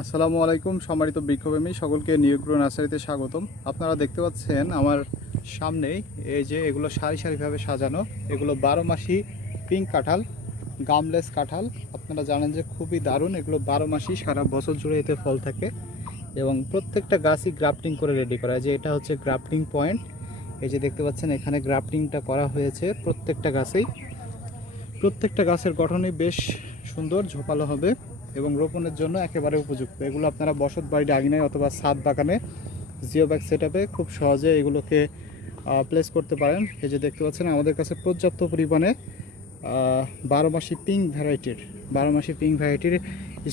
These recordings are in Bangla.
আসসালামু আলাইকুম, সম্মানিত বৃক্ষপ্রেমী, সকলকে নিয়োগ্র নার্সারিতে স্বাগতম। আপনারা দেখতে পাচ্ছেন আমার সামনেই এই যে এগুলো সারি সারিভাবে সাজানো, এগুলো বারো মাসি পিঙ্ক কাঁঠাল, গামলেস কাঁঠাল। আপনারা জানেন যে খুবই দারুণ, এগুলো বারো মাসি সারা বছর জুড়ে এতে ফল থাকে এবং প্রত্যেকটা গাছই গ্রাফটিং করে রেডি করা। যে এটা হচ্ছে গ্রাফটিং পয়েন্ট। এই যে দেখতে পাচ্ছেন, এখানে গ্রাফটিংটা করা হয়েছে প্রত্যেকটা গাছেই। প্রত্যেকটা গাছের গঠনই বেশ সুন্দর, ঝোপালো হবে। এবং রোপণের জন্য একেবারে উপযুক্ত। এগুলো আপনারা বসত বাড়ির আঙিনায় অথবা ছাদ বাগানে জিও ব্যাগ সেট খুব সহজে এগুলোকে প্লেস করতে পারেন। এই যে দেখতে পাচ্ছেন, আমাদের কাছে পর্যাপ্ত পরিমাণে বারো মাসি পিঙ্ক ভ্যারাইটির বারো মাসি পিঙ্ক ভ্যারাইটির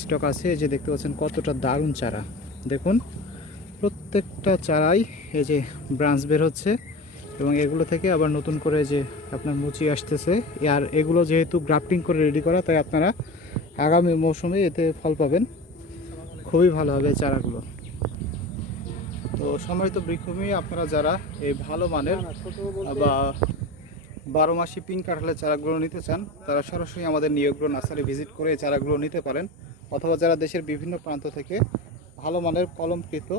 স্টক আছে। এই যে দেখতে পাচ্ছেন, কতটা দারুণ চারা। দেখুন, প্রত্যেকটা চারাই এই যে ব্রাঞ্চ বের হচ্ছে এবং এগুলো থেকে আবার নতুন করে যে আপনার মুচি আসতেছে। আর এগুলো যেহেতু গ্রাফটিং করে রেডি করা, তাই আপনারা আগামী মৌসুমে এতে ফল পাবেন। খুবই ভালো হবে চারাগুলো। তো সম্মানিত বৃক্ষভূমি, আপনারা যারা এই ভালো মানের, বা বারো মাসি পিঙ্ক কাঁঠালের চারাগুলো নিতে চান, তারা সরাসরি আমাদের নিয়োগ্র নার্সারি ভিজিট করে চারাগুলো নিতে পারেন। অথবা যারা দেশের বিভিন্ন প্রান্ত থেকে ভালো মানের কলমকৃত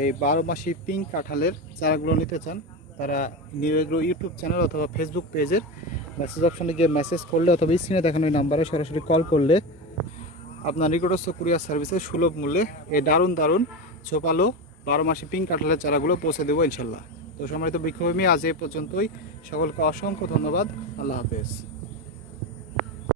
এই বারো মাসি পিঙ্ক কাঁঠালের চারাগুলো নিতে চান, তারা নিয়োগ্র ইউটিউব চ্যানেল অথবা ফেসবুক পেজের মেসেজ অপশনে গিয়ে মেসেজ করলে অথবা স্ক্রিনে দেখানো ওই নাম্বারে সরাসরি কল করলে আপনার নিকটস্থ কুরিয়ার সার্ভিসের সুলভ মূল্যে এই দারুণ দারুণ ছোপালো বারো মাসে পিঙ্ক কাঁঠালের চারাগুলো পৌঁছে দেবো ইনশাল্লাহ। তো সম্মানিত বৃক্ষভূমি আজ এই পর্যন্তই। সকলকে অসংখ্য ধন্যবাদ। আল্লাহ হাফেজ।